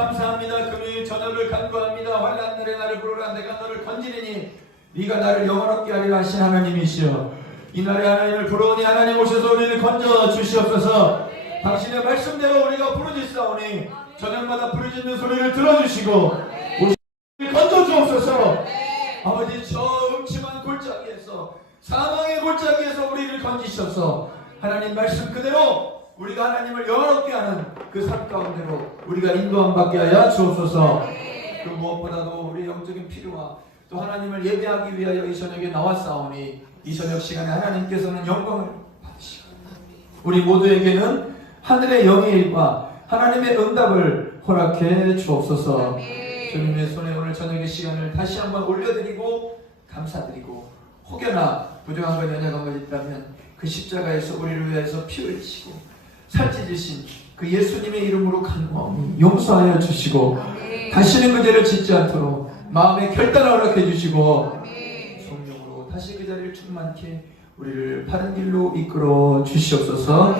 감사합니다. 금요일 저녁을 간구합니다. 환난날에 나를 부르라. 내가 너를 건지리니 네가 나를 영원롭게 하리라 하신 하나님이시여, 이날에 하나님을 부르오니 하나님 오셔서 우리를 건져 주시옵소서. 당신의 말씀대로 우리가 부르짖사오니 저녁마다 부르짖는 소리를 들어주시고 우리를 건져 주옵소서. 아버지, 저 음침한 골짜기에서, 사망의 골짜기에서 우리를 건지셔서 하나님 말씀 그대로 우리가 하나님을 영원롭게 하는 그 삶 가운데로 우리가 인도함 받게 하여 주옵소서. 그 무엇보다도 우리 영적인 필요와 또 하나님을 예배하기 위하여 이 저녁에 나왔사오니 이 저녁 시간에 하나님께서는 영광을 받으시고 우리 모두에게는 하늘의 영의 일과 하나님의 응답을 허락해 주옵소서. 주님의 손에 오늘 저녁의 시간을 다시 한번 올려드리고 감사드리고, 혹여나 부정한 것 연약한 것 있다면 그 십자가에서 우리를 위해서 피 흘리시고 살찌으신 그 예수님의 이름으로 간구하오니 용서하여 주시고 다시는 그 죄를 짓지 않도록 마음의 결단을 허락해 주시고 성령으로 다시 그 자리를 충만케 우리를 바른 길로 이끌어 주시옵소서.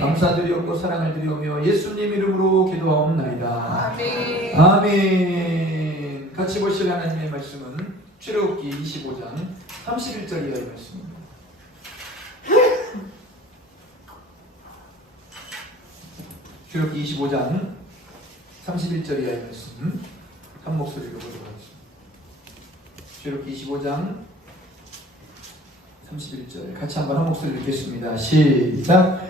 감사드리옵고 사랑을 드리오며 예수님 이름으로 기도하옵나이다. 아멘. 같이 보실 하나님의 말씀은 출애굽기 25장 31절 이하의 말씀입니다. 출애굽기 25장 31절 이하의 말씀 한 목소리로 보도록 하겠습니다. 출애굽기 25장 31절 같이 한번 한 목소리 읽겠습니다. 시작.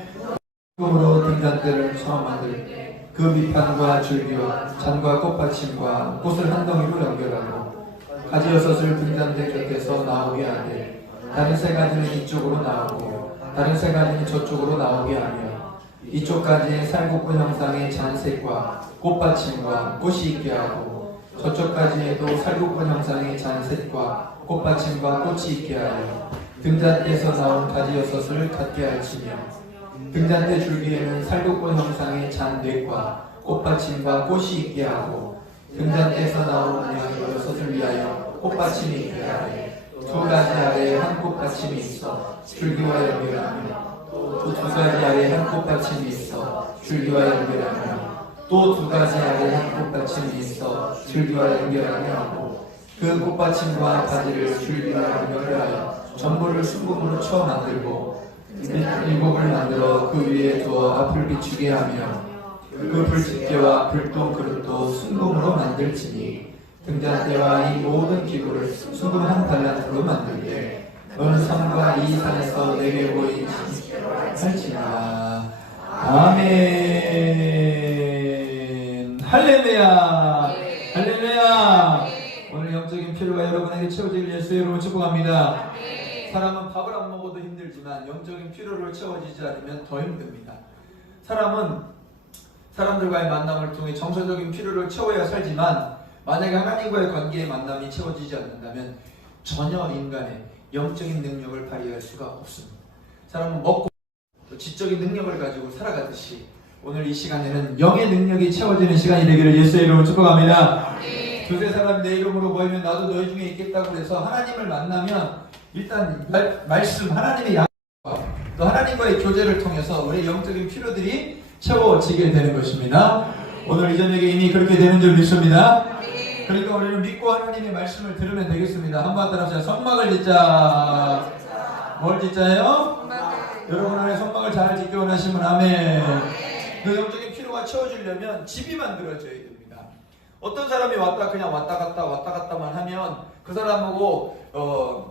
으로 등잔대를 처음 만들 때 그 밑판과 줄기와 잔과 꽃받침과 꽃을 한 덩이로 연결하고 가지 6을 등잔대 곁에서 나오게 하되 다른 세 가지는 이쪽으로 나오고 다른 세 가지는 저쪽으로 나오게 하며 이쪽 가지에 살구꽃 형상의 잔색과 꽃받침과 꽃이 있게 하고 저쪽 가지에도 살구꽃 형상의 잔색과 꽃받침과 꽃이 있게 하여 등잔대에서 나온 가지 6을 갖게 할지며 등잔대 줄기에는 살구꽃 형상의 잔 4과 꽃받침과 꽃이 있게 하고 등잔대에서 나오는 모양 6을 위하여 꽃받침이 있게 하되 2가지 아래에 한 꽃받침이 있어 줄기와 연결하며 또 2가지 아래에 한 꽃받침이 있어 줄기와 연결하며 또 2가지 아래에 한 꽃받침이 있어 줄기와 연결하며 하고 그 꽃받침과 가지를 줄기와 연결하여 전부를 순금으로 쳐 만들고 일곱을 만들어 그 위에 두어 앞을 비추게 하며 그 불집게와 불똥 그릇도 순금으로 만들지니 등잔대와 이 모든 기구를 순금 한 달란트로 만들되 너는 산과 이 산에서 내게 보이는 할지니라. 아멘. 할렐루야. 할렐루야. 오늘 영적인 필요가 여러분에게 채워질 예수의 이름으로 축복합니다. 사람은 밥을 안 먹어도 힘들지만 영적인 필요를 채워지지 않으면 더 힘듭니다. 사람은 사람들과의 만남을 통해 정서적인 필요를 채워야 살지만 만약에 하나님과의 관계의 만남이 채워지지 않는다면 전혀 인간의 영적인 능력을 발휘할 수가 없습니다. 사람은 먹고 또 지적인 능력을 가지고 살아가듯이 오늘 이 시간에는 영의 능력이 채워지는 시간이 되기를 예수의 이름으로 축복합니다. 두세 사람이 내 이름으로 모이면 나도 너희 중에 있겠다고 해서 하나님을 만나면 일단 말씀, 하나님의 양과 또 하나님과의 교제를 통해서 우리의 영적인 필요들이 채워지게 되는 것입니다. 오늘 이 저녁에 이미 그렇게 되는 줄 믿습니다. 그러니까 우리는 믿고 하나님의 말씀을 들으면 되겠습니다. 한번 따라하세요. 선막을 짓자. 뭘 짓자요? 여러분 안에 선막을 잘 짓기 원하시면 아멘. 그 영적인 필요가 채워지려면 집이 만들어져야 됩니다. 어떤 사람이 그냥 왔다 갔다만 하면 그 사람하고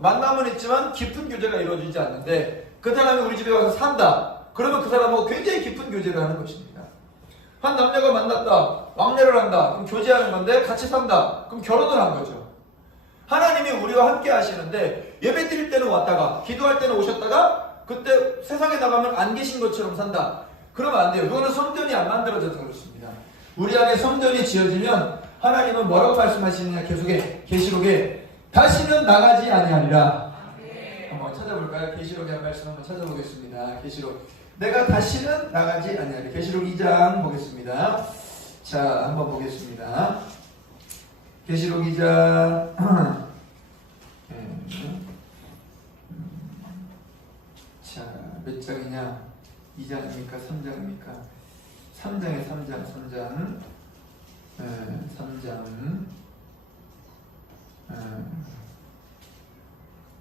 만남은 있지만 깊은 교제가 이루어지지 않는데, 그 사람이 우리 집에 와서 산다 그러면 그 사람하고 굉장히 깊은 교제를 하는 것입니다. 한 남녀가 만났다, 왕래를 한다, 그럼 교제하는 건데, 같이 산다 그럼 결혼을 한 거죠. 하나님이 우리와 함께 하시는데 예배 드릴 때는 왔다가 기도할 때는 오셨다가 그때 세상에 나가면 안 계신 것처럼 산다 그러면 안 돼요. 그거는 성전이 안 만들어져서 그렇습니다. 우리 안에 성전이 지어지면 하나님은 뭐라고 말씀하시느냐, 계시록에 다시는 나가지 아니하리라. 한번 찾아볼까요? 계시록의 한 말씀 한번 찾아보겠습니다. 계시록, 내가 다시는 나가지 아니하리라. 계시록 2장 보겠습니다. 자, 한번 보겠습니다. 계시록 2장 자, 몇 장이냐? 2장입니까? 3장입니까? 3장에 3장. 3장.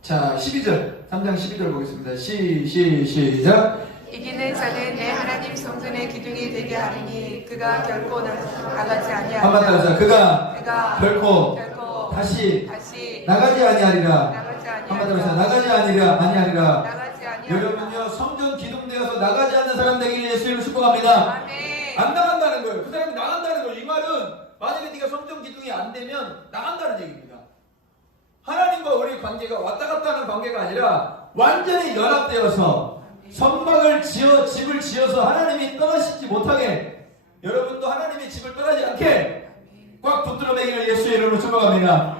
자, 12절. 3장 12절 보겠습니다. 시작. 이기는 자는 내 하나님 성전의 기둥이 되게 하리니 그가 결코 나가지 아니하리라. 한번 따라서 그가 결코 다시 나가지 아니하리라. 한번 따라서 나가지 아니하리라. 여러분요, 성전 기둥 되어서 나가지 않는 사람 되기를 예수님을 축복합니다. 안 나간다는 거예요. 그 사람이 나간다는 거예요. 이 말은 만약에 네가 성전 기둥이 안 되면 나간다는 얘기입니다. 하나님과 우리의 관계가 왔다 갔다 하는 관계가 아니라 완전히 연합되어서 성막을 집을 지어서 하나님이 떠나시지 못하게, 여러분도 하나님의 집을 떠나지 않게 꽉 붙들어 매기를 예수의 이름으로 축복합니다.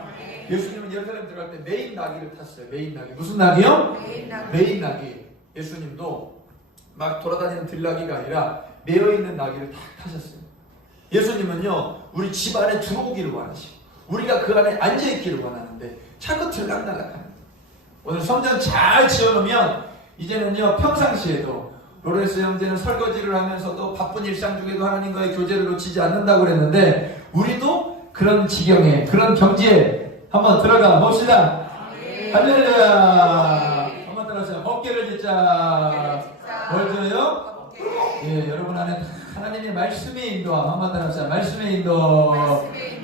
예수님은 예루살렘 들어갈 때 메인 나귀를 탔어요. 메인 나귀. 무슨 나귀요? 메인 나귀. 예수님도 막 돌아다니는 들나귀가 아니라 매어있는 나귀를 딱 타셨어요. 예수님은요, 우리 집 안에 들어오기를 원하시고 우리가 그 안에 앉아있기를 원하는데 자꾸 들락날락하는. 오늘 성전 잘 지어놓으면 이제는요, 평상시에도 로레스 형제는 설거지를 하면서도 바쁜 일상 중에도 하나님과의 교제를 놓치지 않는다고 그랬는데 우리도 그런 지경에, 그런 경지에 한번 들어가 봅시다. 할렐루야. 한번 따라하세요. 법궤를 짓자. 뭘 줘요? 예, 여러분 안에 하나님의 말씀의 인도함. 한번 따라하세요. 말씀의 인도.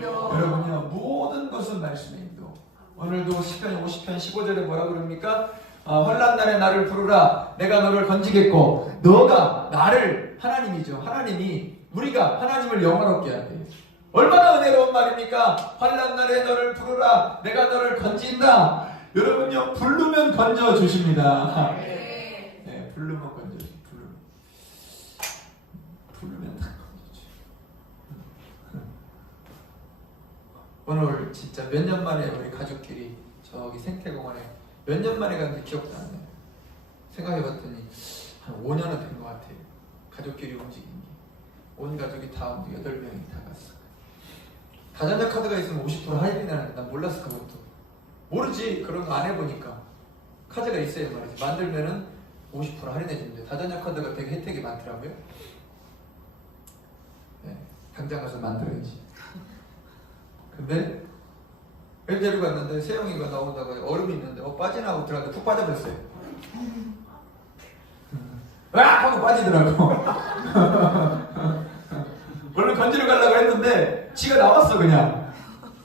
여러분요, 모든 것은 말씀의 인도. 오늘도 시편 50편 15절에 뭐라고 그럽니까? 환난 날에 나를 부르라. 내가 너를 건지겠고 너가 나를, 하나님이죠. 하나님이, 우리가 하나님을 영화롭게 한대요. 얼마나 은혜로운 말입니까? 환난 날에 너를 부르라. 내가 너를 건진다. 여러분요, 부르면 건져 주십니다. 네, 부르면 건져 주십니다. 부르면 다 건져 주십니다. 오늘 진짜 몇 년 만에 우리 가족끼리 저기 생태공원에 몇 년 만에 갔는데 기억도 안 나요. 생각해봤더니 한 5년은 된 것 같아요. 가족끼리 움직인 게. 온 가족이 다 움직여 8명이 다 갔어. 다전자 카드가 있으면 50% 할인이 나는데 난 몰랐어. 그것도 모르지. 그런 거 안 해보니까. 카드가 있어야 말이지. 만들면은 50% 할인해주는데 다전자 카드가 되게 혜택이 많더라고요. 네, 당장 가서 만들어야지. 근데 벨제로 갔는데 세영이가 나온다고 얼음이 있는데 빠지나 하고 들어갔는데 푹 빠져버렸어요. 으악! 하고 빠지더라고. 원래 건지러 가려고 했는데 지가 나왔어. 그냥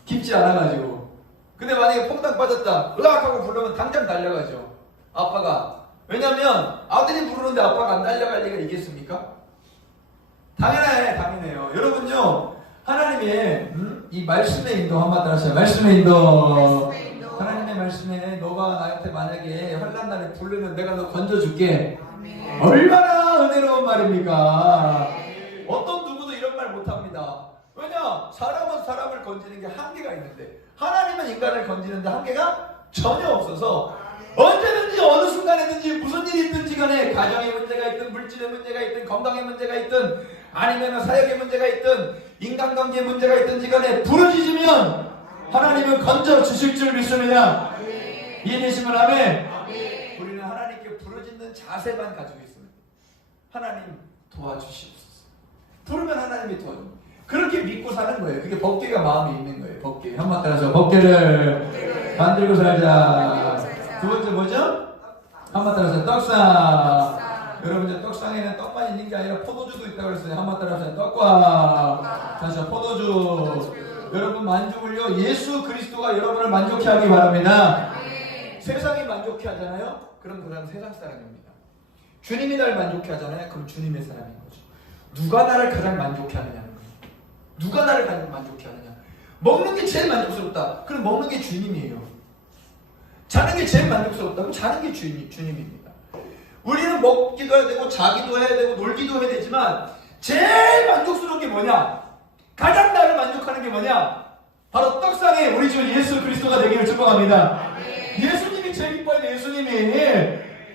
깊지 않아가지고. 근데 만약에 퐁당 빠졌다 으악! 하고 부르면 당장 달려가죠, 아빠가. 왜냐면 아들이 부르는데 아빠가 안 달려갈 리가 있겠습니까? 당연해요. 여러분요, 하나님의 이 말씀의 인도 한번 따라하세요. 말씀의 인도. 하나님의 말씀에 너가 나한테 만약에 환난 날에 부르면 내가 너 건져줄게. 얼마나 은혜로운 말입니까? 어떤 누구도 이런 말 못합니다. 왜냐? 사람은 사람을 건지는 게 한계가 있는데 하나님은 인간을 건지는데 한계가 전혀 없어서 언제든지 어느 순간에든지 무슨 일이 있든지 간에 가정의 문제가 있든 물질의 문제가 있든 건강의 문제가 있든 아니면 사역의 문제가 있든 인간관계의 문제가 있든지 간에 부르짖으면 하나님은 건져 주실 줄 믿습니다. 이해되시면 아멘. 우리는 하나님께 부르짖는 자세만 가지고 있습니다. 하나님 도와주시옵소서. 부르면 하나님이 도와줍니다. 그렇게 믿고 사는 거예요. 그게 법궤가 마음에 있는 거예요. 법궤. 한번 따라서 법궤를 만들고 살자. 두 번째 뭐죠? 한번 따라서 떡상. 여러분, 이제 떡상에는 떡만 있는 게 아니라 포도주도 있다고 그랬어요. 한번 따라서 떡과 다시 포도주. 여러분 만족을요, 예수 그리스도가 여러분을 만족해 하기 바랍니다. 세상이 만족해 하잖아요? 그럼 그 사람 세상 사람입니다. 주님이 날 만족해 하잖아요? 그럼 주님의 사람인 거죠. 누가 나를 가장 만족해 하느냐는 거예요. 누가 나를 가장 만족해 하느냐. 먹는 게 제일 만족스럽다. 그럼 먹는 게 주님이에요. 자는 게 제일 만족스럽다. 그럼 자는 게 주님입니다. 우리는 먹기도 해야 되고 자기도 해야 되고 놀기도 해야 되지만 제일 만족스러운 게 뭐냐? 가장 나를 만족하는 게 뭐냐? 바로 떡상에 우리 주 예수 그리스도가 되기를 축복합니다. 예수님이 제일 기뻐야 돼. 예수님이.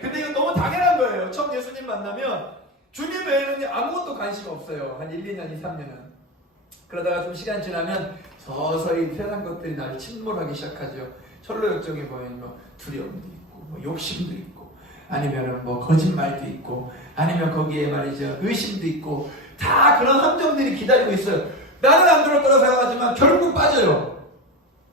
근데 이거 너무 당연한 거예요. 처음 예수님 만나면 주님 외에는 아무것도 관심 없어요. 한 1, 2년, 2, 3년은. 그러다가 좀 시간 지나면 서서히 세상 것들이 나를 침몰하기 시작하죠. 철로역정에 보면 뭐 두려움도 있고 뭐 욕심도 있고 아니면 뭐 거짓말도 있고 아니면 거기에 말이죠 의심도 있고 다 그런 함정들이 기다리고 있어요. 나는 안 그럴 거라 생각하지만 결국 빠져요.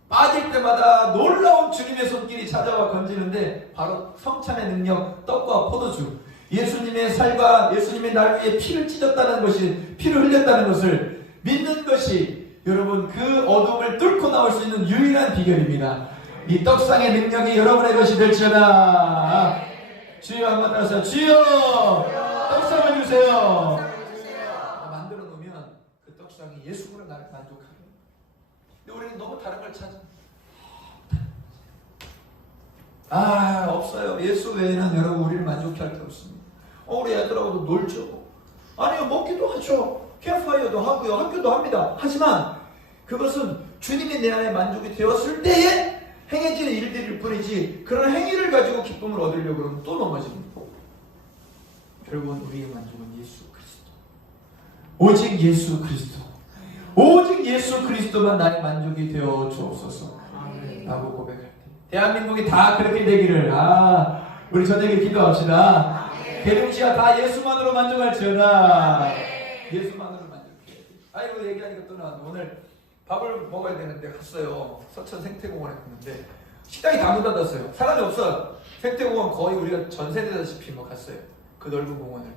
빠질 때마다 놀라운 주님의 손길이 찾아와 건지는데 바로 성찬의 능력, 떡과 포도주, 예수님의 살과 예수님의 날 위에 피를 찢었다는 것이, 피를 흘렸다는 것을 믿는 것이 여러분 그 어둠을 뚫고 나올 수 있는 유일한 비결입니다. 이 떡상의 능력이 여러분의 것이 될지어다. 주여 한번 따라서 주여 떡상을 주세요. 만들어 놓으면 그 떡상이 예수로 나를 만족하게. 근데 우리는 너무 다른 걸 찾아. 없어요. 예수 외에는 여러분 우리를 만족해 할 게 없습니다. 우리 애들하고도 놀죠. 아니요, 먹기도 하죠. 캠프파이어도 하고요. 학교도 합니다. 하지만 그것은 주님이 내 안에 만족이 되었을 때에 행해지는 일들일 뿐이지 그런 행위를 가지고 기쁨을 얻으려고 하면 또 넘어집니다. 결국은 우리의 만족은 예수 그리스도. 오직 예수 그리스도. 오직 예수 그리스도만 나의 만족이 되어 주옵소서 라고 고백할 때 대한민국이 다 그렇게 되기를 우리 저녁에 기도합시다. 대중시가 다 예수만으로 만족할지어다. 예수만으로 만족해야 돼. 아이고 얘기하니까 또 나왔는데 오늘 밥을 먹어야 되는데 갔어요. 서천 생태공원에 갔는데 식당이 다 문 닫았어요. 사람이 없어. 생태공원 거의 우리가 전세되다시피 갔어요. 그 넓은 공원을.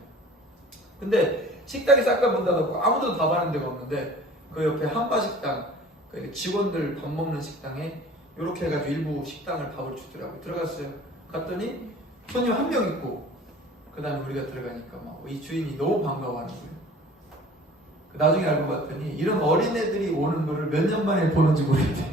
근데 식당이 싹 다 문 닫았고 아무도 답하는 데가 없는데 그 옆에 한바식당, 그 직원들 밥 먹는 식당에 이렇게 해가지고 일부 식당을 밥을 주더라고요. 들어갔어요. 갔더니 손님 한 명 있고 그 다음에 우리가 들어가니까 막 이 주인이 너무 반가워하는 거예요. 나중에 알고 봤더니 이런 어린애들이 오는 거를 몇 년 만에 보는지 모르겠대.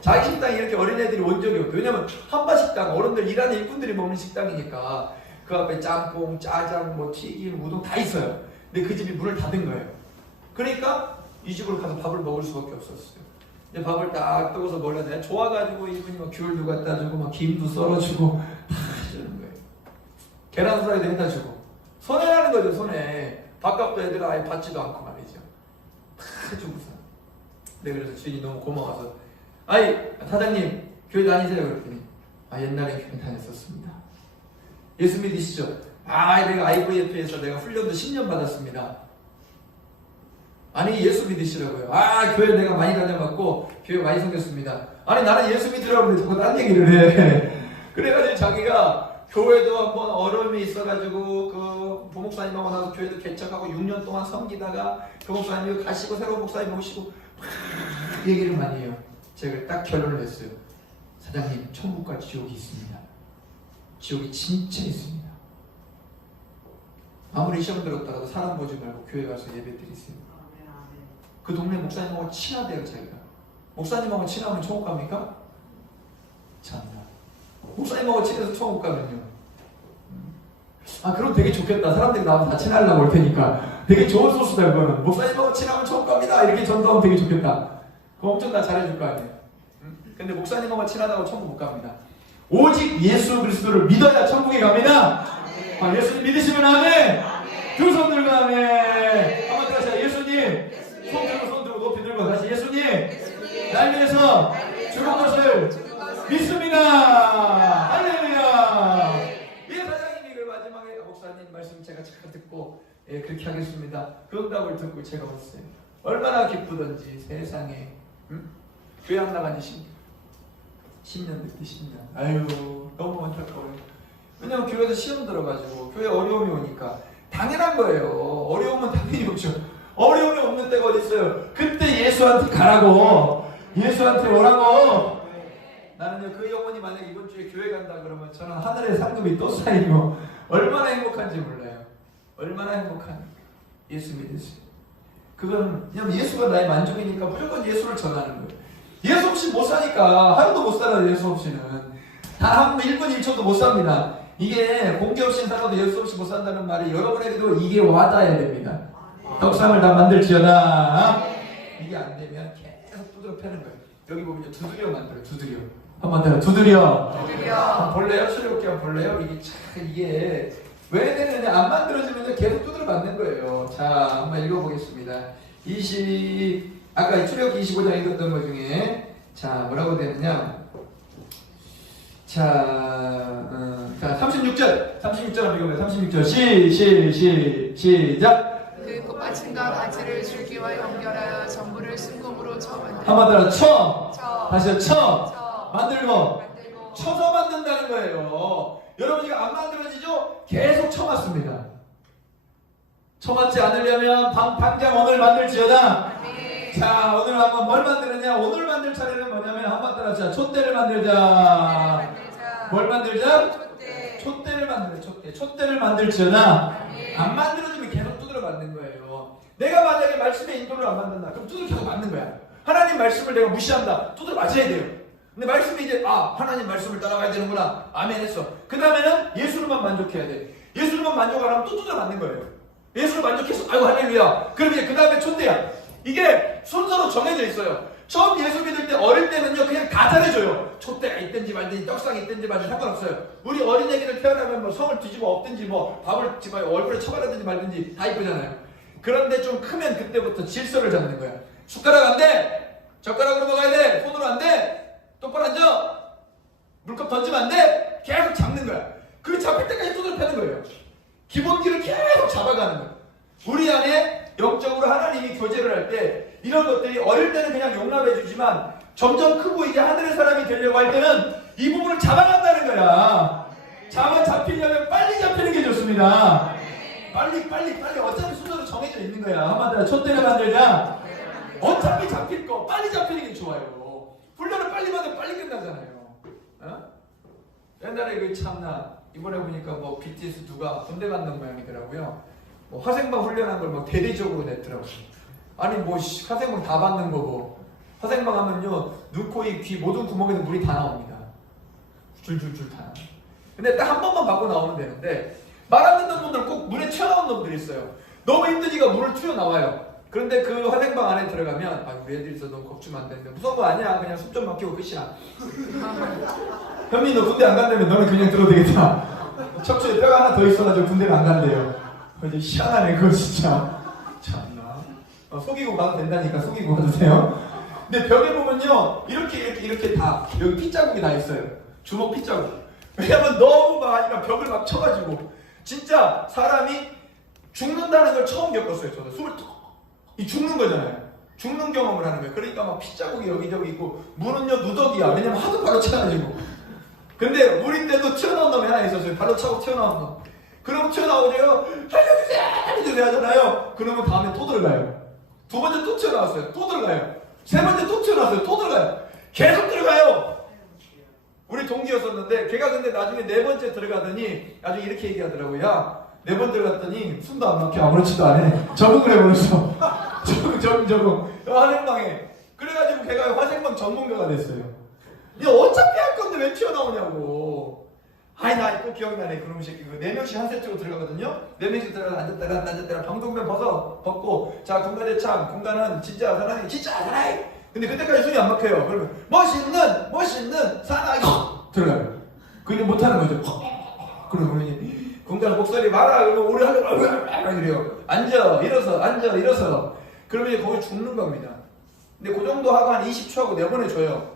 자기 식당에 이렇게 어린애들이 온 적이 없대. 왜냐면 한바식당 어른들 일하는 일꾼들이 먹는 식당이니까 그 앞에 짬뽕, 짜장, 튀김, 우동 다 있어요. 근데 그 집이 문을 닫은 거예요. 그러니까 이 집으로 가서 밥을 먹을 수밖에 없었어요. 근데 밥을 딱 떠서 먹어야 돼. 좋아가지고 이분이 막 귤도 갖다 주고 막 김도 썰어주고 다 해주는 거예요. 계란 후라이도 해다 주고 손해라는 거죠. 손해. 밥값도 애들 아예 받지도 않고 말이죠. 다 해주고서. 네, 그래서 주인이 너무 고마워서 사장님 교회 다니세요? 그랬더니 옛날에 교회 다녔었습니다. 예수 믿으시죠? 내가 IVF에서 내가 훈련도 10년 받았습니다. 아니 예수 믿으시라고요. 교회 내가 많이 다녀봤고 교회 많이 생겼습니다. 나는 예수 믿으라고 하는데 자꾸 딴 얘기를 해. 그래가지고 자기가 교회도 한번 어려움이 있어가지고 그 부목사님하고 나서 교회도 개척하고 6년 동안 섬기다가 그 목사님이 가시고 새로운 목사님 모시고 막 얘기를 많이 해요. 제가 딱 결론을 냈어요. 사장님, 천국과 지옥이 있습니다. 지옥이 진짜 있습니다. 아무리 시험 들었다가도 사람 보지 말고 교회 가서 예배 드리세요. 그 동네 목사님하고 친하대요. 자기가 목사님하고 친하면 천국 갑니까? 참나. 목사님하고 친해서 천국 가면요. 그럼 되게 좋겠다. 사람들이 나하고 다 친하려고 올 테니까 되게 좋은 소스다. 그거는 목사님하고 친하면 천국 갑니다 이렇게 전도하면 되게 좋겠다. 그럼 엄청 다 잘해줄 거 아니에요. 근데 목사님하고 친하다고 천국 못 갑니다. 오직 예수 그리스도를 믿어야 천국에 갑니다. 예수님 믿으시면 아멘. 두 손 들고 아멘. 한번 다시 예수님. 손 들고 높이 들고 다시 예수님. 날 위해서 죽은 것을 믿습니다. 할렐루야. 사장님이 그 마지막에 목사님 말씀 제가 잘 듣고 그렇게 하겠습니다. 그 응답을 듣고 제가 왔어요. 얼마나 기쁘던지 세상에. 교회 안 나간 지 10년 됐대. 10년. 너무 안타까워요. 왜냐면 교회에서 시험 들어가지고 교회 어려움이 오니까 당연한 거예요. 어려움은 당연히 오죠. 어려움이 없는 때가 어디 있어요. 그때 예수한테 가라고. 예수한테 오라고. 나는요, 그 영혼이 만약에 이번 주에 교회 간다 그러면 저는 하늘의 상급이 또 쌓이고 얼마나 행복한지 몰라요. 얼마나 행복한지. 예수 믿으세요. 그건 그냥 예수가 나의 만족이니까 무조건 예수를 전하는 거예요. 예수 없이 못 사니까 하루도 못 살아요. 예수 없이는 단 1분 1초도 못 삽니다. 이게 공개없이 살아도 예수 없이 못 산다는 말이 여러분에게도 이게 와닿아야 됩니다. 떡상을 다 만들지어다. 이게 안 되면 계속 두드려 패는 거예요. 여기 보면 두드려 만들어요. 두드려. 한번 더 두드려. 볼래요? 출애굽기 한번 볼래요? 이게 왜 되느냐? 안 만들어지면 계속 두드려 맞는 거예요. 자, 한번 읽어보겠습니다. 아까 출애굽기 25장 읽었던 것 중에 뭐라고 되느냐? 자, 36절 한번 읽어봐요. 36절 시작. 그 꽃받침과 바지를 줄기와 연결하여 전부를 순금으로 쳐 만들고 한마디로 쳐. 쳐. 다시요. 쳐. 쳐. 만들고. 만들고 쳐서 만든다는 거예요. 여러분 이거 안 만들어지죠? 계속 쳐맞습니다. 쳐맞지 않으려면 당장 오늘 만들지어다. 아멘. 자, 오늘 한번 뭘 만드느냐? 오늘 만들 차례는 뭐냐면 한번 따라하자. 촛대를 만들자. 만들자. 뭘 만들자? 촛대. 촛대를 만들자. 촛대. 촛대를 만들지어다. 아멘. 안 만들어지면 계속 두드려 맞는 거예요. 내가 만약에 말씀의 인도를 안 만든다. 그럼 두드려 계속 맞는 거야. 하나님 말씀을 내가 무시한다. 두드려 맞아야 돼요. 근데 말씀이 이제 하나님 말씀을 따라가야 되는구나. 아멘 했어. 그 다음에는 예수로만 만족해야 돼. 예수로만 만족하려면 또 두드려 맞는 거예요. 예수를 만족해서 아이고 할렐루야. 그럼 이제 그 다음에 촛대야. 이게 순서로 정해져 있어요. 처음 예수 믿을 때 어릴 때는요 그냥 다 잘해줘요. 촛대가 있든지 말든지 떡상이 있든지 말든지 상관없어요. 우리 어린애기들 태어나면 뭐 성을 뒤집어 엎든지 뭐 밥을 집어 얼굴에 쳐바르든지 말든지 다 이쁘잖아요. 그런데 좀 크면 그때부터 질서를 잡는 거야. 숟가락 안 돼. 젓가락으로 먹어야 돼. 손으로 안 돼. 똑바로 앉아. 물컵 던지면 안 돼. 계속 잡는 거야. 그 잡힐 때까지 두드려 패는 거예요. 기본기를 계속 잡아가는 거예요. 우리 안에 영적으로 하나님이 교제를 할 때 이런 것들이 어릴 때는 그냥 용납해 주지만 점점 크고 이제 하늘의 사람이 되려고 할 때는 이 부분을 잡아간다는 거야. 잡히려면 빨리 잡히는 게 좋습니다. 빨리 어차피 순서로 정해져 있는 거야. 한마디로 촛대를 만들자. 어차피 잡힐 거 빨리 잡히는 게 좋아요. 훈련을 빨리 받으면 빨리 끝나잖아요. 어? 옛날에 그 참나 이번에 보니까 뭐 BTS 누가 군대 갔는 모양이더라고요. 뭐 화생방 훈련한 걸 막 대대적으로 냈더라고요. 아니 뭐 화생방 다 받는 거고. 화생방 하면요 눈, 코, 입, 귀 모든 구멍에서 물이 다 나옵니다. 줄줄줄 다. 근데 딱 한 번만 받고 나오면 되는데 말 안 듣는 분들 꼭 물에 튀어나온 놈들이 있어요. 너무 힘드니까 물을 튀어나와요. 그런데 그 화생방 안에 들어가면 우리 애들이 있어 너무 겁주면 안 되는데 무서운 거 아니야. 그냥 숨 좀 막히고 끝이야. 현민이 너 군대 안 간다면 너는 그냥 들어도 되겠다. 척추에 뼈가 하나 더 있어가지고 군대를 안 간대요. 이제 희한하네 그거 진짜. 참나. 속이고 가도 된다니까 속이고 가도 돼요. 근데 벽에 보면요 이렇게 다 여기 핏자국이 다 있어요. 주먹 핏자국. 왜냐면 너무 많으니까 벽을 막 쳐가지고 진짜 사람이 죽는다는 걸 처음 겪었어요. 저는 숨을 턱 죽는 거잖아요. 죽는 경험을 하는 거예요. 그러니까 막 핏자국이 여기저기 있고 문은요 누더기야. 왜냐면 하도 바로 쳐가지고. 근데 우리인데도 튀어나온 놈이 하나 있었어요. 발로 차고 튀어나온 놈. 그러면 튀어나오래요. 살려주세요 하잖아요. 그러면 다음에 또 들어가요. 두 번째 또 튀어나왔어요. 또 들어가요. 세 번째 또 튀어나왔어요. 또 들어가요. 계속 들어가요. 우리 동기였었는데 걔가 근데 나중에 네 번째 들어가더니 나중에 이렇게 얘기하더라고요. 야, 네 번 들어갔더니 숨도 안 막혀. 아무렇지도 않아. 적응을 해버렸어. 적응. 화생방에. 그래가지고 걔가 화생방 전문가가 됐어요. 야, 어차피 할 건데 왜 튀어나오냐고. 아이, 나 또 기억나네. 그놈의 새끼. 네 명씩 한 세트로 들어가거든요. 네 명씩 들어가서 앉았다가 병동면 벗고 자, 군가대 참. 군가는 진짜 사나이. 진짜 사나이. 근데 그때까지 숨이 안 막혀요. 그러면 멋있는 사나이. 들어가요. 그게 못하는 거죠. 그러면 군가 목소리 말아. 그러면 우리 하면 이래요. 앉아, 일어서. 그러면 이제 거기 죽는 겁니다. 근데 그 정도 하고 한 20초 하고 내보내줘요.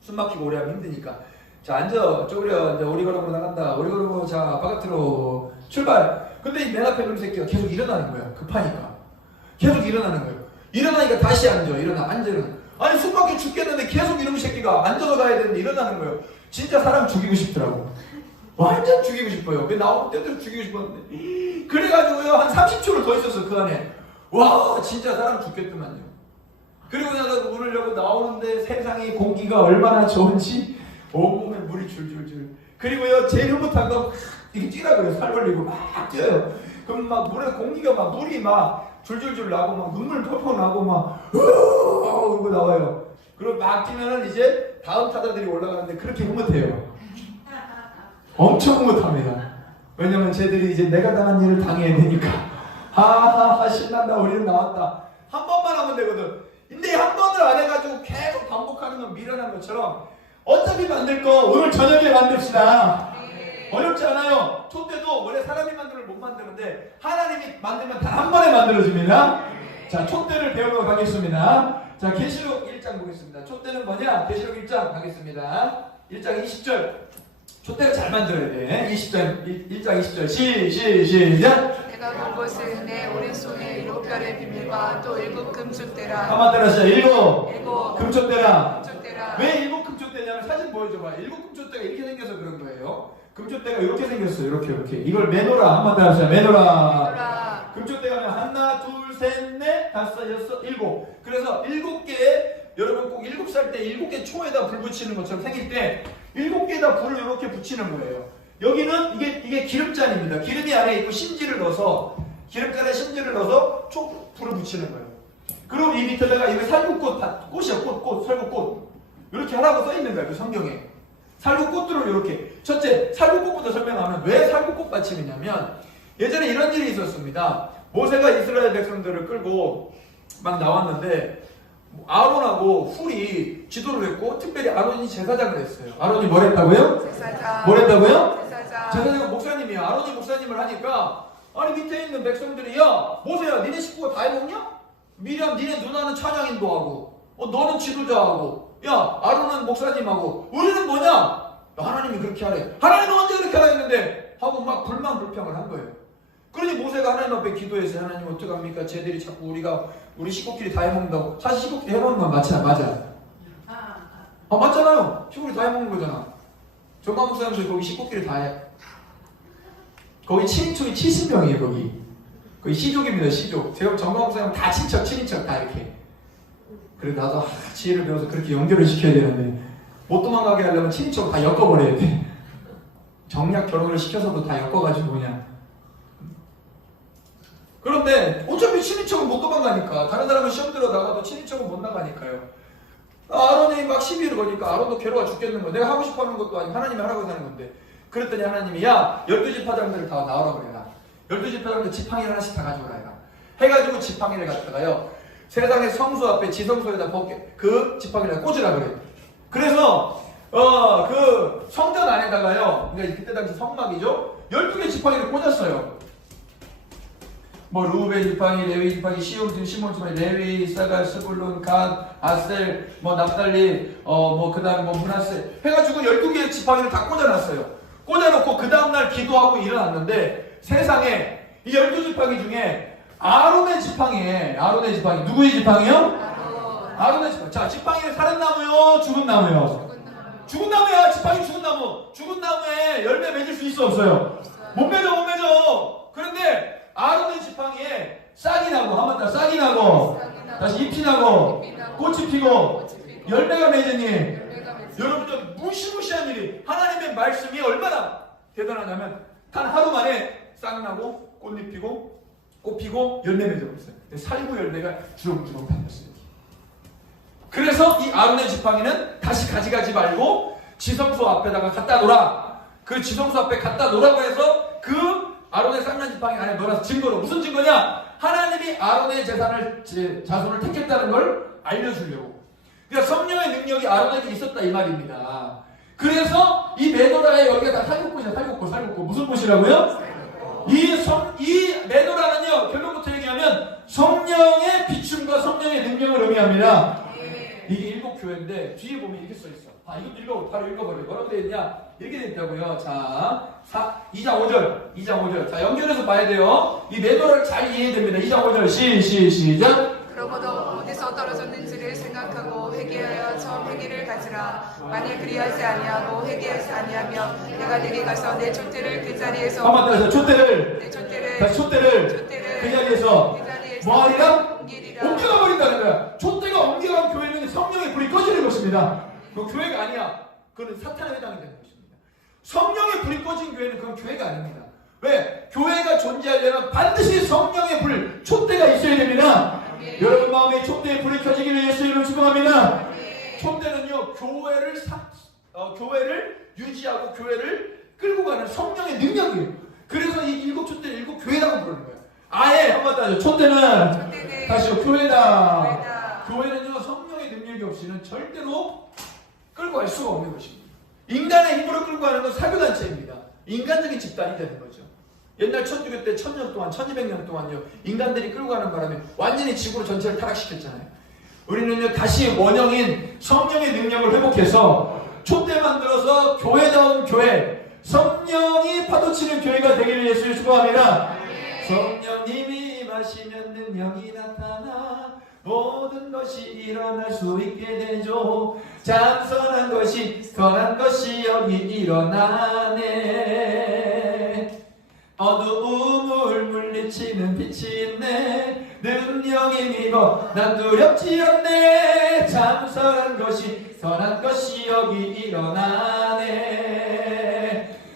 숨 막히고 오래 하면 힘드니까. 자, 앉아. 쪼그려. 이제 오리걸음으로 나간다. 오리걸음으로 자, 바깥으로 출발. 근데 이 맨 앞에 그런 새끼가 계속 일어나는 거야. 급하니까. 계속 일어나는 거예요. 일어나니까 다시 앉아. 일어나. 아니, 숨 막혀 죽겠는데 계속 이놈의 새끼가 앉아서 가야 되는데 일어나는 거예요. 진짜 사람 죽이고 싶더라고. 완전 죽이고 싶어요. 그 나오는 때도 죽이고 싶었는데. 그래가지고요. 한 30초를 더 있었어. 그 안에. 와, 진짜 사람 죽겠더만요. 그리고 나서 문을 열고 나오는데 세상의 공기가 얼마나 좋은지 온몸에 물이 줄줄줄. 그리고요 제일 흐뭇한 건 이렇게 뛰라 그래요. 살 벌리고 막 뛰어요. 그럼 막 물에 공기가 막 물이 막 줄줄줄 나고 막 눈물 펄펄 나고 막 그러고 나와요. 그리고 막 뛰면은 이제 다음 타자들이 올라가는데 그렇게 흐뭇해요. 엄청 흐뭇합니다. 왜냐면 쟤들이 이제 내가 당한 일을 당해야 되니까. 하하하 신난다. 우리는 나왔다. 한 번만 하면 되거든. 근데 한 번을 안 해가지고 계속 반복하는 건 미련한 것처럼 어차피 만들 거 오늘 저녁에 만듭시다. 어렵지 않아요. 촛대도 원래 사람이 만들면 못 만드는데 하나님이 만들면 단 한 번에 만들어집니다. 자, 촛대를 배우러 가겠습니다. 자, 계시록 1장 보겠습니다. 촛대는 뭐냐? 계시록 1장 가겠습니다. 1장 20절. 촛대를 잘 만들어야 돼. 1장 20절. 시작. 내가 본 것은 내 오른손에 7별의 비밀과 또 7 금축대라. 한번 따라하시죠. 7 7 금쪽대라. 금축대라. 왜 7 금쪽대냐면 사진 보여줘봐. 7 금쪽대가 이렇게 생겨서 그런 거예요. 금쪽대가 이렇게 생겼어요. 이렇게. 이걸 매노라. 한번 따라하시죠. 매노라. 금쪽대가 하면 하나, 둘, 셋, 넷, 다섯, 여섯, 7. 그래서 7개의 여러분 꼭 7살 때 7개 초에다 불 붙이는 것처럼 생길 때 7개에다 불을 이렇게 붙이는 거예요. 여기는 이게 기름잔입니다. 기름이 안에 있고 심지를 넣어서 기름잔에 심지를 넣어서 쭉 불을 붙이는 거예요. 그리고 이 밑에다가 이거 살구꽃, 꽃이야, 꽃, 살구꽃. 이렇게 하라고 써 있는 거예요, 그 성경에. 살구꽃들을 이렇게. 첫째, 살구꽃부터 설명하면 왜 살구꽃 받침이냐면 예전에 이런 일이 있었습니다. 모세가 이스라엘 백성들을 끌고 막 나왔는데 아론하고 훌이 지도를 했고 특별히 아론이 제사장을 했어요. 아론이 뭘 했다고요? 제사장. 뭘 했다고요? 제사장. 제사장은 목사님이에요. 아론이 목사님을 하니까 아니 밑에 있는 백성들이 야 모세야 니네 식구가 다 해먹냐? 미리암 니네 누나는 찬양인도 하고 너는 지도자하고 야 아론은 목사님하고 우리는 뭐냐? 하나님이 그렇게 하래. 하나님은 언제 그렇게 하라 했는데 하고 막 불만 불평을 한 거예요. 그러니 모세가 하나님 앞에 기도해서 하나님 어떡합니까? 쟤들이 자꾸 우리 식구끼리 다 해먹는다고. 사실 식구끼리 해먹는 건 맞아. 맞잖아요. 식구끼리 다 해먹는 거잖아. 정강 목사님들 거기 식구끼리 다 해. 거기 친인척이 70명이에요. 거기 시족입니다. 시족. 제가 정강 목사님 다 친인척 다 이렇게. 그래 나도 지혜를 배워서 그렇게 연결을 시켜야 되는데 못 도망가게 하려면 친인척 다 엮어버려야 돼. 정략 결혼을 시켜서도 다 엮어가지고 그냥. 그런데 어차피 친인척은 못 도망가니까 다른 사람은 시험 들어 나가도 친인척은 못 나가니까요. 아론이 막 시비를 거니까 아론도 괴로워 죽겠는 거야. 내가 하고 싶어 하는 것도 아니고 하나님이 하라고 하는 건데. 그랬더니 하나님이 야 12지파장들을 다 나오라 그래라. 12지파장들 지팡이를 하나씩 다 가져오라 해라. 해가지고 지팡이를 갖다가요 세상의 성소 앞에 지성소에다 그 지팡이를 꽂으라 그래. 그래서 그 성전 안에다가요 그러니까 그때 당시 성막이죠 12개 지팡이를 꽂았어요. 뭐 루벤 지팡이, 레위 지팡이, 시몬 지팡이, 레위, 이사갈, 스불론, 갓, 아셀, 뭐 납달리, 뭐 그다음 뭐 므낫세 해가지고 12개의 지팡이를 다 꽂아놨어요. 꽂아놓고 그 다음날 기도하고 일어났는데 세상에 이 12지팡이 중에 아론의 지팡이 누구의 지팡이요? 아론의 지팡이. 자 지팡이는 살은 나무요, 죽은 나무요. 죽은 나무야. 지팡이 죽은 나무. 죽은 나무에 열매 맺을 수 있어 없어요? 못 맺어. 그런데 아론의 지팡이에 싹이 나고 한번 더 싹이 나고 다시 잎이 나고 꽃이 피고 열매가 맺으니 여러분들 무시무시한 일이 하나님의 말씀이 얼마나 대단하냐면 단 하루 만에 싹 나고 꽃잎 피고 꽃 피고 열매 맺어버렸어요. 살구 열매가 주렁주렁 달렸어요. 그래서 이 아론의 지팡이는 다시 가져가지 말고 지성소 앞에다가 갖다 놓으라. 그 지성소 앞에 갖다 놓으라고 해서 그 아론의 쌍난 지팡이 안에 넣어서 증거로 무슨 증거냐? 하나님이 아론의 자손을 택했다는 걸 알려주려고. 그러니까 성령의 능력이 아론에게 있었다 이 말입니다. 그래서 이 메노라에 여기가 다 살구꽃이야. 살구꽃. 무슨 꽃이라고요? 이 메노라는요 결론부터 얘기하면 성령의 비춤과 성령의 능력을 의미합니다. 이게 7교회인데 뒤에 보면 이렇게 써있어. 이것도 바로 읽어버려요. 뭐라고 되어 있냐? 이렇게 되어 있다고요. 자, 2장 5절. 자, 연결해서 봐야 돼요. 이 메노라를 잘 이해해야 됩니다. 2장 5절. 시작. 그러므로 어디서 떨어졌는지를 생각하고 회개하여 처음 회개를 가지라. 만일 그리하지 아니하고 회개하지 아니하며 내가 내게 가서 내 촛대를 그 자리에서 한번 따라서 촛대를 그 자리에서 뭐하리라? 옮겨가 버린다는 거야. 촛대가 옮겨간 교회는 성령의 불이 꺼지는 것입니다. 그 교회가 아니야. 그건 사탄에 해당이 되는 것입니다. 성령의 불이 꺼진 교회는 그건 교회가 아닙니다. 왜? 교회가 존재하려면 반드시 성령의 불, 촛대가 있어야 됩니다. 여러분 마음에 촛대의 불이 켜지기 위해 예수님을 축복합니다. 촛대는요 교회를 유지하고 교회를 끌고 가는 성령의 능력이에요. 그래서 이 7촛대를 7교회라고 부르는 거예요. 아예 한번 따져. 촛대는 다시요 교회다. 교회는요 성령의 능력이 없이는 절대로 끌고 갈 수가 없는 것입니다. 인간의 힘으로 끌고 가는 건 사교단체입니다. 인간적인 집단이 되는 거죠. 옛날 천주교 때 1000년 동안 1200년 동안요 인간들이 끌고 가는 바람에 완전히 지구를 전체를 타락시켰잖아요. 우리는요 다시 원형인 성령의 능력을 회복해서 촛대 만들어서 교회다운 교회, 성령이 파도치는 교회가 되기를 예수를 축복합니다. 성령님이 임하시면 능력이 나타나 모든 것이 일어날 수 있게 되죠. 참 선한 것이 선한 것이 여기 일어나네. 어두움을 물리치는 빛이 있네. 능력이 믿어 난 두렵지 않네. 참 선한 것이 여기 일어나네.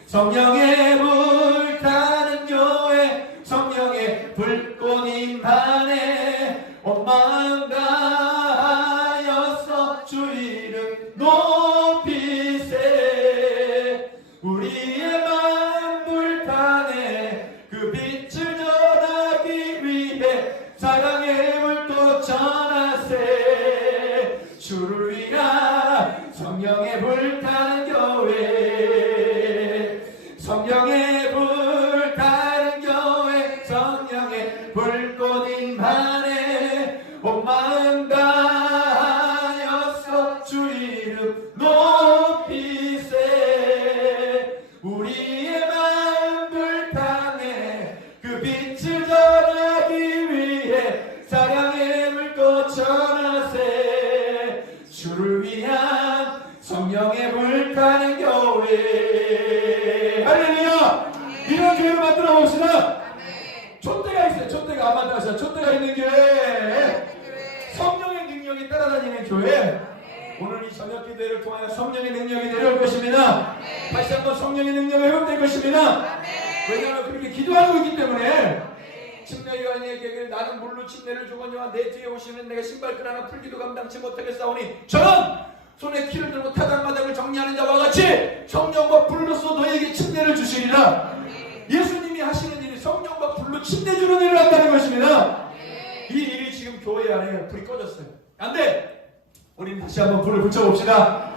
성령의 불 타는 교회 성령의 불꽃 임하네. 온 마음 다하여서 주 이름 높이세. 우리의 마음 불타네. 그 빛을 전하기 위해 사랑의 불꽃 전하세. 주를 위한 성령의 불타는 교회 성령의 불타는 교회 성령의 불꽃 임하네. 온 마음 다하여서 주 이름 높이세. 우리의 마음 불타네. 그 빛을 전하기 위해 사랑의 불꽃 전하세. 주를 위한 성령의 불타는 교회. 할렐루야. 이런 교회를 만들어 봅시다. 촛대가 있어요. 촛대가 안 만들어서 촛대가 있는 교회. 성령의 능력이 따라다니는 교회. 오늘 이 저녁 기도회를 통하여 성령의 능력이 내려올 것입니다. 다시 한번 성령의 능력이 회복될 것입니다. 왜냐하면 그렇게 기도하고 있기 때문에. 침례요한에게 나는 물로 침례를 주거니와 내 뒤에 오시는 내가 신발끈 하나 풀기도 감당치 못하겠사오니 저는 손에 키를 들고 타작마당을 정리하는 자와 같이 성령과 불로서 너에게 침례를 주시리라. 예수님이 하시는 일이 성령과 불로 침례 주는 일을 한다는 것입니다. 이 일이 지금 교회 안에 불이 꺼졌어요. 안 돼! 우리는 다시 한번 불을 붙여봅시다.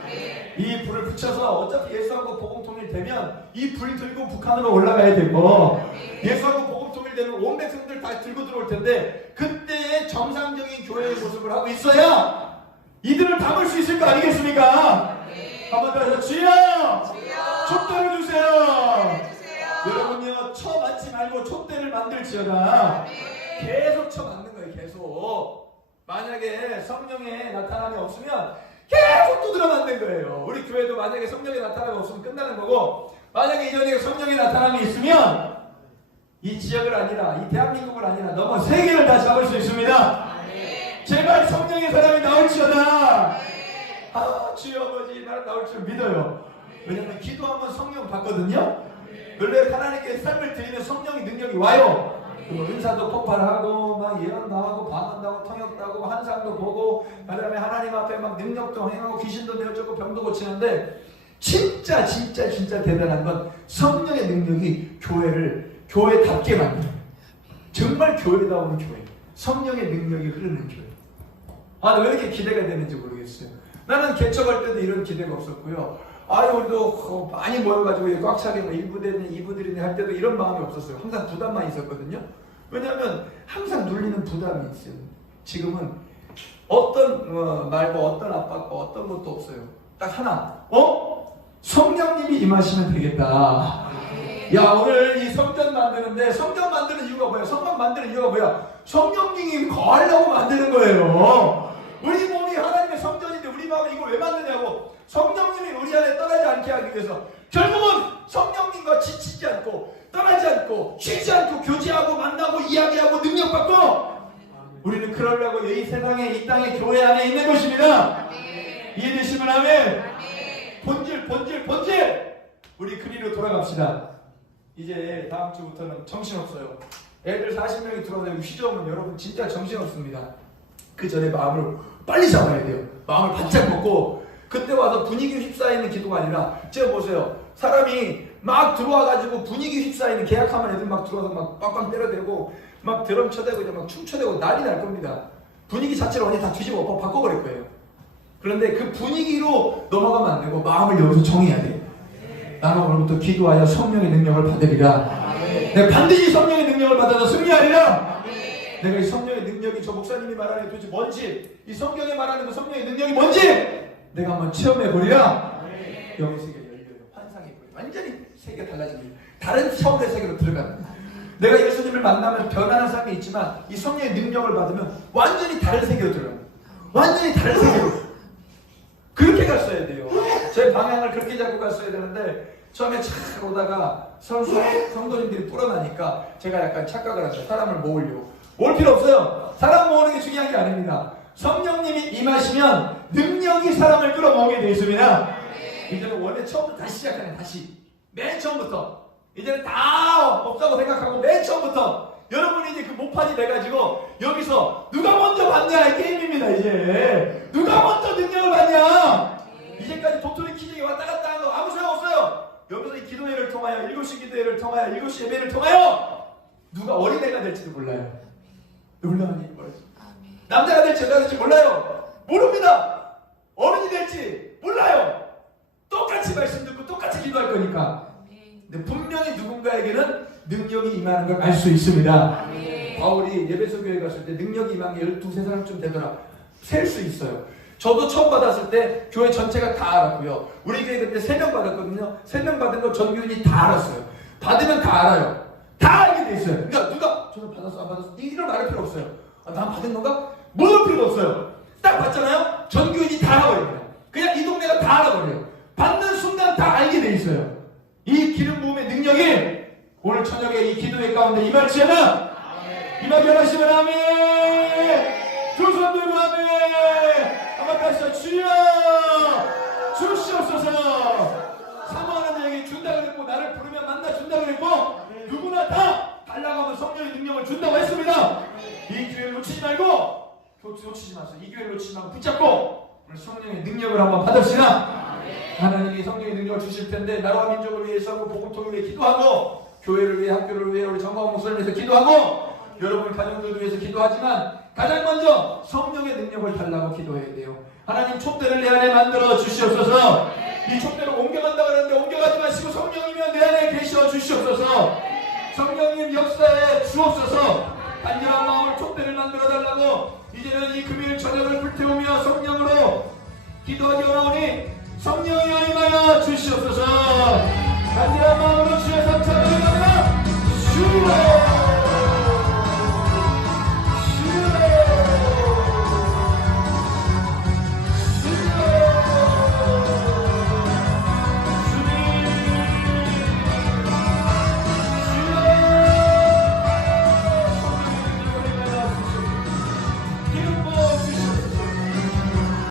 이 불을 붙여서 어차피 예수하고 복음 통일되면 이 불 들고 북한으로 올라가야 되고 예수하고 복음 통일되면 온 백성들 다 들고 들어올 텐데 그때의 정상적인 교회의 모습을 하고 있어야 이들을 담을 수 있을 거 아니겠습니까? 한번 더 해서 주여! 촛대를 주세요! 여러분요, 쳐 맞지 말고 촛대를 만들지어다. 계속 쳐 맞는 거예요. 계속. 만약에 성령의 나타남이 없으면 계속 두드려 맞는 거예요. 우리 교회도 만약에 성령의 나타남이 없으면 끝나는 거고, 만약에 이 전에 성령의 나타남이 있으면 이 지역을 아니라 이 대한민국을 아니라 넘어 세계를 다 잡을 수 있습니다. 제발 성령의 사람이 나올지어다. 아, 주여 아버지 나는 나올 줄 믿어요. 왜냐하면 기도하면 성령 받거든요. 원래 하나님께 삶을 드리면 성령의 능력이 와요. 그리고 은사도 폭발하고 막 예언도 하고 방언도 하고 통역도 하고 환상도 보고 그다음에 하나님 앞에 막 능력도 행하고 귀신도 내어쫓고 병도 고치는데 진짜 대단한 건 성령의 능력이 교회를 교회답게 만들어요. 정말 교회다운 교회. 성령의 능력이 흐르는 교회. 아, 왜 이렇게 기대가 되는지 모르겠어요. 나는 개척할 때도 이런 기대가 없었고요. 우리도 많이 모여가지고 꽉 차게 뭐 1부대는 2부들이네 할 때도 이런 마음이 없었어요. 항상 부담만 있었거든요. 왜냐하면 항상 눌리는 부담이 있어요. 지금은 어떤 말고 어떤 압박과 어떤 것도 없어요. 딱 하나. 성령님이 임하시면 되겠다. 야, 오늘 이 성전 만드는데 성전 만드는 이유가 뭐야? 성막 만드는 이유가 뭐야? 성령님이 거하려고 만드는 거예요. 우리 몸이 하나님의 성전인데 우리 마음에 이걸 왜 만드냐고. 성령님이 우리 안에 떠나지 않게 하기 위해서 결국은 성령님과 지치지 않고 떠나지 않고 쉬지 않고 교제하고 만나고 이야기하고 능력받고 우리는 그러려고 이 세상에 이 땅에 교회 안에 있는 것입니다. 이해되시면 아멘. 본질 우리 그리로 돌아갑시다. 이제 다음 주부터는 정신없어요. 애들 40명이 들어와서 휘저으면 여러분 진짜 정신없습니다. 그 전에 마음을 빨리 잡아야 돼요. 마음을 바짝 먹고 그때 와서 분위기 휩싸이는 기도가 아니라 제가 보세요. 사람이 막 들어와가지고 분위기 휩싸이는 계약하면 애들 막 들어와서 막 빵빵 때려대고 막 드럼 쳐대고 이제 막 춤춰대고 난리 날 겁니다. 분위기 자체를 완전히 다 뒤집어 바꿔버릴 거예요. 그런데 그 분위기로 넘어가면 안 되고 마음을 여기서 정해야 돼요. 나는 오늘부터 기도하여 성령의 능력을 받으리라. 내가 반드시 성령의 능력을 받아서 승리하리라. 내가 이 성령의 능력이 저 목사님이 말하는 게 도대체 뭔지, 이 성경에 말하는 그 성령의 능력이 뭔지 내가 한번 체험해보리라. 여기 세계가 열려요. 환상이 보여요. 완전히 세계가 달라집니다. 다른 차원의 세계로 들어갑니다. 내가 예수님을 만나면 변하는 삶이 있지만 이 성령의 능력을 받으면 완전히 다른 세계로 들어요. 완전히 다른 세계로. 그렇게 갔어야 돼요. 제 방향을 그렇게 잡고 갔어야 되는데 처음에 착 오다가 성도님들이 불어나니까 제가 약간 착각을 하죠. 사람을 모으려고. 모을 필요 없어요. 사람 모으는 게 중요한 게 아닙니다. 성령님이 임하시면 능력이 사람을 끌어모으게 되어 있습니다. 이제는 원래 처음부터 다시 시작하네. 다시 맨 처음부터 이제는 다 없다고 생각하고 맨 처음부터 여러분이 이제 그 모판이 돼가지고 여기서 누가 먼저 받냐 이 게임입니다. 이제 누가 먼저 능력을 받냐. 이제까지 도토리 키즈가 왔다 갔다 하는 거 아무 소용 없어요. 여기서 이 기도회를 통하여 7시 기도회를 통하여 7시 예배를 통하여 누가 어린애가 될지도 몰라요. 놀라운 일이 벌어져요. 남자가 될지 여자가 될지 몰라요. 모릅니다. 어른이 될지 몰라요. 똑같이 말씀 듣고 똑같이 기도할 거니까. 근데 분명히 누군가에게는 능력이 임하는 걸 알 수 있습니다. 바울이 예배소 교회 갔을 때 능력이 임한 게 12-13사람쯤 되더라. 셀 수 있어요. 저도 처음 받았을 때 교회 전체가 다 알았고요. 우리 교회 그때 3명 받았거든요. 3명 받은 거 전교인이 다 알았어요. 받으면 다 알아요. 다 알게 돼 있어요. 그러니까 누가 저는 받았어 안 받았어 이걸 말할 필요 없어요. 아, 난 받은 건가? 물을 필요가 없어요. 딱 받잖아요. 전교인이 다 알아버립니다. 그냥 이 동네가 다 알아버려요. 받는 순간 다 알게 돼 있어요. 이 기름 부음의 능력이 오늘 저녁에 이 기도회 가운데 임할지어다. 임하게 하시면 아멘. 두 손 들고 아멘. 한번 다시 주여 주시옵소서. 사모하는 자에게 준다 그랬고 나를 부르면 만나 준다 그랬고 누구나 다 달라고 하면 성령의 능력을 준다고 했습니다. 이 기회를 놓치지 말고 놓치지 마세요. 이 기회를 놓치지 말고 붙잡고 오늘 성령의 능력을 한번 받읍시다. 하나님이 성령의 능력을 주실 텐데 나라와 민족을 위해서 복음통을 위해 기도하고 교회를 위해 학교를 위해 우리 정광 목사를 위해서 기도하고 여러분 가정들을 위해서 기도하지만 가장 먼저 성령의 능력을 달라고 기도해야 돼요. 하나님 촛대를 내 안에 만들어 주시옵소서. 이 촛대를 옮겨간다 그러는데 옮겨가지 마시고 성령이면 내 안에 계셔 주시옵소서. 성령님 역사에 주옵소서. 간절한 마음을 촛대를 만들어 달라고 이제는 이 금요일 저녁을 불태우며 성령으로 기도하기 원하오니 성령이여 임하여 주시옵소서. 간절한 마음으로 주의 성찬을